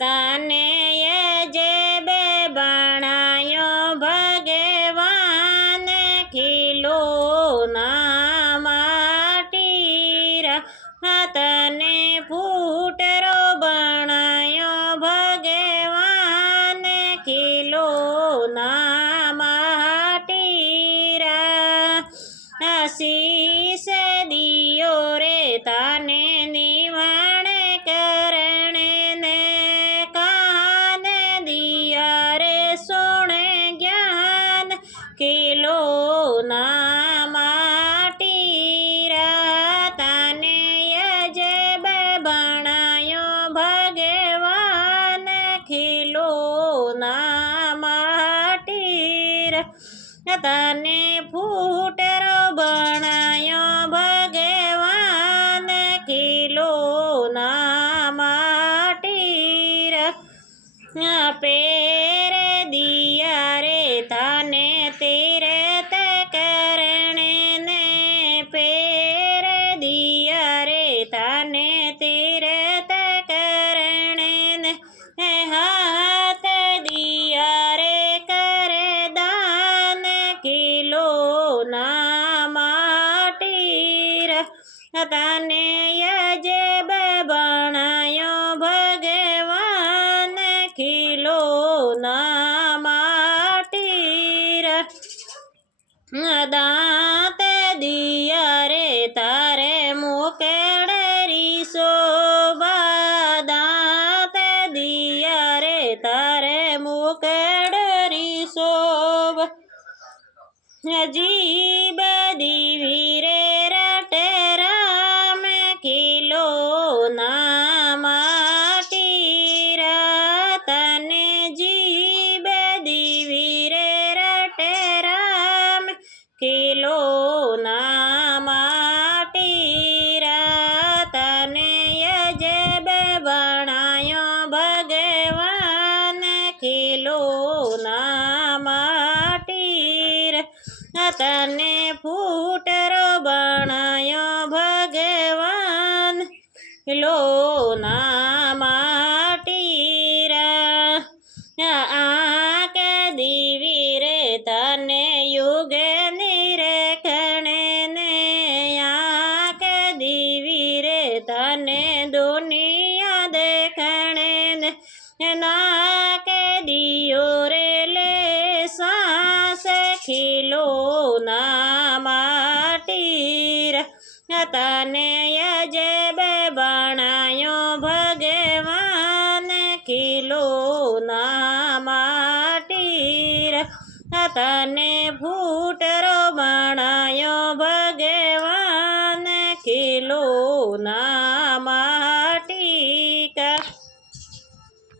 તને જે બે બનાયો ભગવાન ખીલો ના માટીરા તને ફૂટરો બનાયો ભગવાન ખીલો ના માટીરા શીશ દિયો રે તને નિવાણ કરણે ને કાન દિયા રે સોણે જ્ઞાન ખીલો ના માટીરા તને અજબ બનાયો ભગવાન ખીલો ના માટીરા તને ફૂટરો બનાયો ભગવાન ખીલો ના માટીરા પેર દિયા રે તને તીરથ કરણે ને પેર દિયા રે તને તીરથ કરણે ને હાથ દિયા રે કરે દાન ખીલો ના માટીરા તને અજબ બનાયો ભગવાન ખીલો ના માટીરા દાંત દિયા રે તારે મુકેડરી શોભા દાંત દિયા રે તારે મુકેડરી શોભા જીબ દીવી રે રટે રામ ખીલો ના માટીરા તને જીબ દીવી રે રટે રામ ખીલો ના માટીરા તને અજબ બનાયો ભગવાન ખીલો ના માટીરા તને ફૂટરો બનાયો ભગવાન ખીલો ના માટીરા આંખ દીવી રે તને યુગ નિરખણે ને આંખ દીવી રે તને દુનિયા દેખણે ને નાક દિયો રે લે સાસ ખીલો ના માટીરા તને અજબ બનાયો ભગવાન ખીલો ના માટીરા તને ફૂટરો બનાયો ભગવાન ખીલો ના